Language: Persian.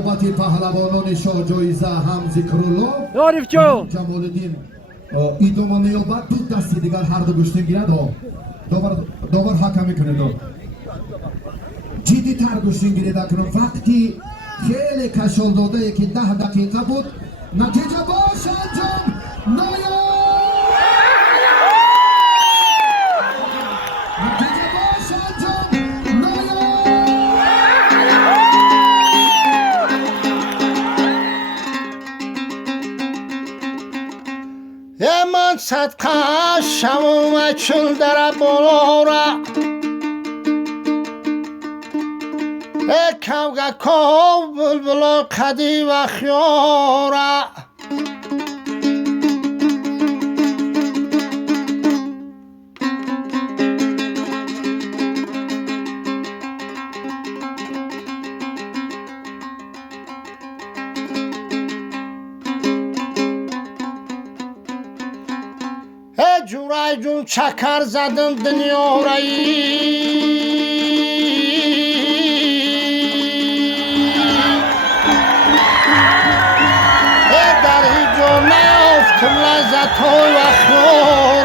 نوبت پهلوانان شاه جایزه هم ذکرالله عارف جان جمالالدین ایدامه نیابد دو دستی دیگر هر دو گشتن گیرد داور حکم میکنه جدی تر گشتن گیرد کنم وقتی خیلی کشال داده یکی 10 دقیقه بود نتیجه باش انجام نایاب نتیجه باش انجام من صدقه شموم چون در بلورا کمگه کو بلبل قدی و خیورا جورای جون چکر زدم دنیا رایی در هیچ جا نیافتم لذت های و خیال